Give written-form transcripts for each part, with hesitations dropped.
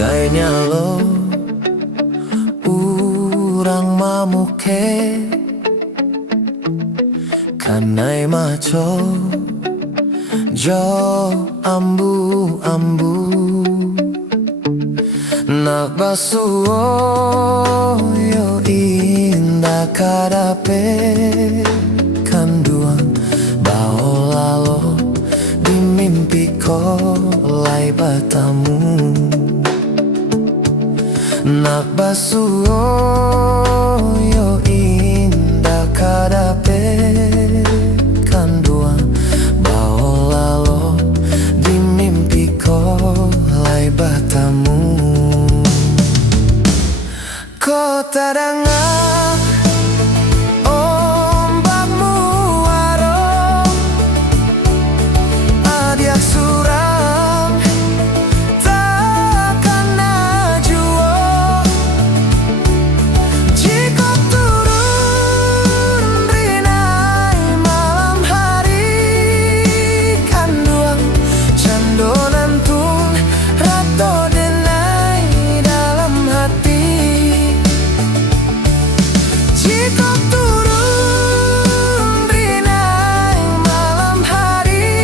ngainya lo urang mamuke kanai maco jo ambu-ambu nak basuo yo indah kadape kanduan bao lalo di mimpiku lai batamu nak basuo yo indah kadape kanduan bao lalo di mimpiku lai batamu kota dangan ombakmu waro adiak suram takkan najuo jika turun rinai malam hari kanduang candonan tun rato denai dalam hati jika turun rinai malam hari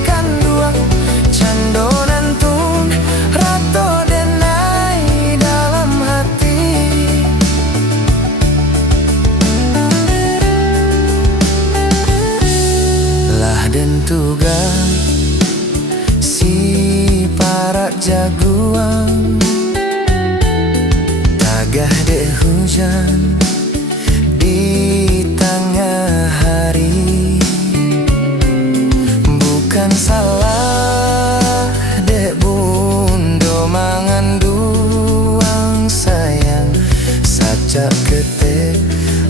kanduang candonan tun rato denai dalam hati lah den tugas si parak jagoan tagah de hujan di tengah hari bukan salah dek bundo manganduang sayang sajak ketik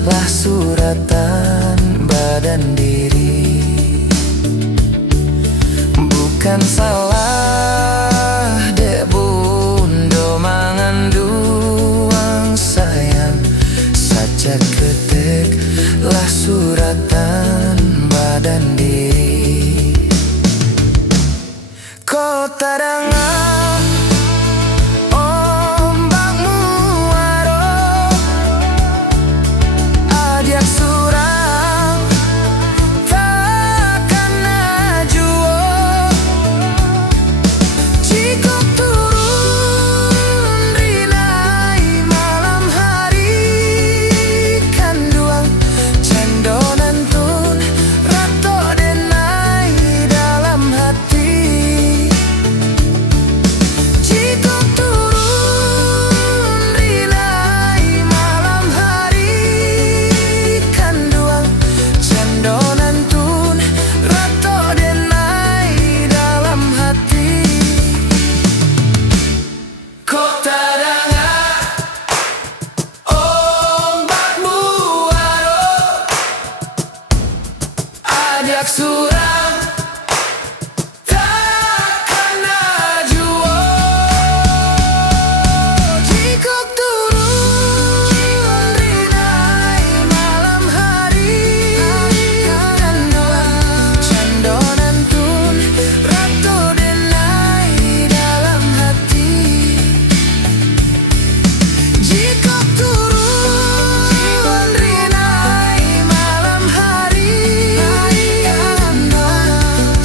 lah suratan badan diri bukan salah dek bundo manganduang sayang sajak ketik lah suratan badan diri kota dangan ombakmu waro adiak suram takkan najuo jika turun rinai malam hari kanduang candonan tun rato denai dalam hati jika turun rinai malam hari kanduang candonan tun rato denai dalam hati kota dangan ombakmu waro adiak suram takkan najuo jika turun rinai malam hari kanduang candonan tun rato denai dalam hati jika turun rinai malam hari kanduang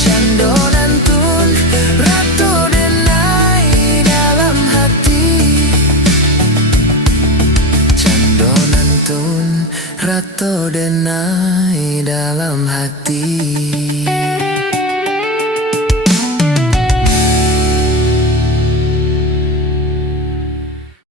candonan tun rato denai dalam hati candonan tun rato denai dalam hati